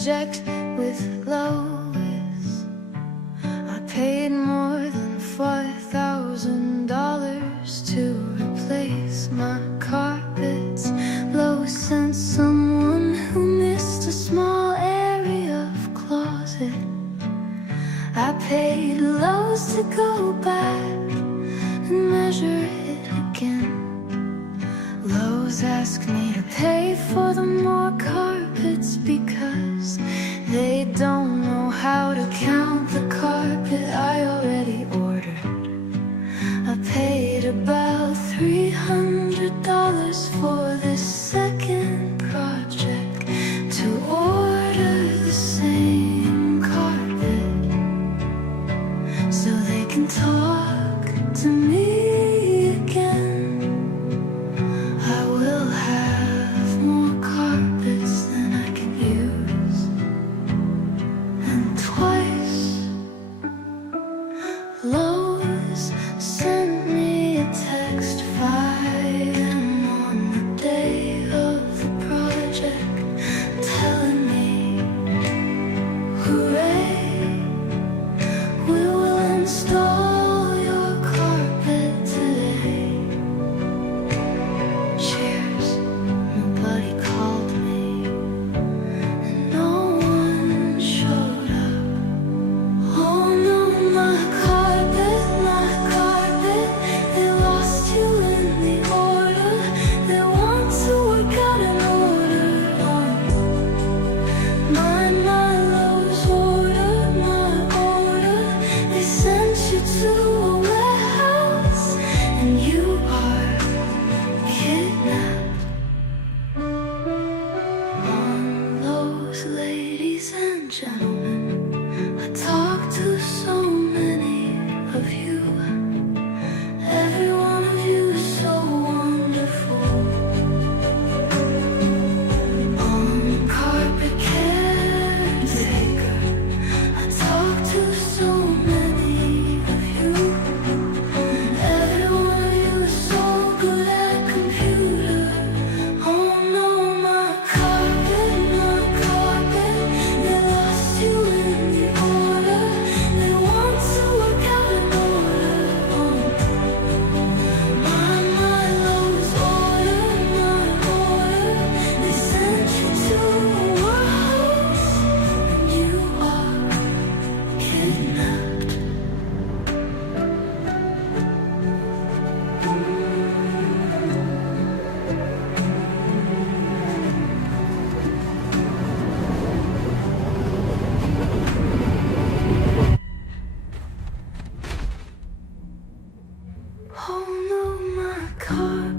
project with Lois. I paid more than $4,000 to replace my carpets. Lois sent someone who missed a small area of closet. I paid Lois to go back and measure it again. Lowe's asked me to pay for the more carpets because they don't know how to count the carpet I already ordered. I paid about $300 for this second project to order the same carpet so they can talk to me again. I will have more carpets than I can use. And twice Lois sent me a text 5 a.m. on the day of the project, telling me, hooray, we will install your carpet today. Cheers, nobody called me, and no one showed up. Oh no, my carpet, they lost you in the order. They want to work out an order on my Lowe's order, my order. They sent you to a warehouse, and you are kidnapped. On Lowe's, ladies and gentlemen, I talked to so many of you. Every one of you is so wonderful. On Carpet Caretaker, I talked to so many of you. Every one of you is so good at computer. Oh no, my carpet, they lost you in the order. They want to work out an order on my Lowe's order, my order. They sent you to a warehouse, and you are kidnapped. Oh no, my car.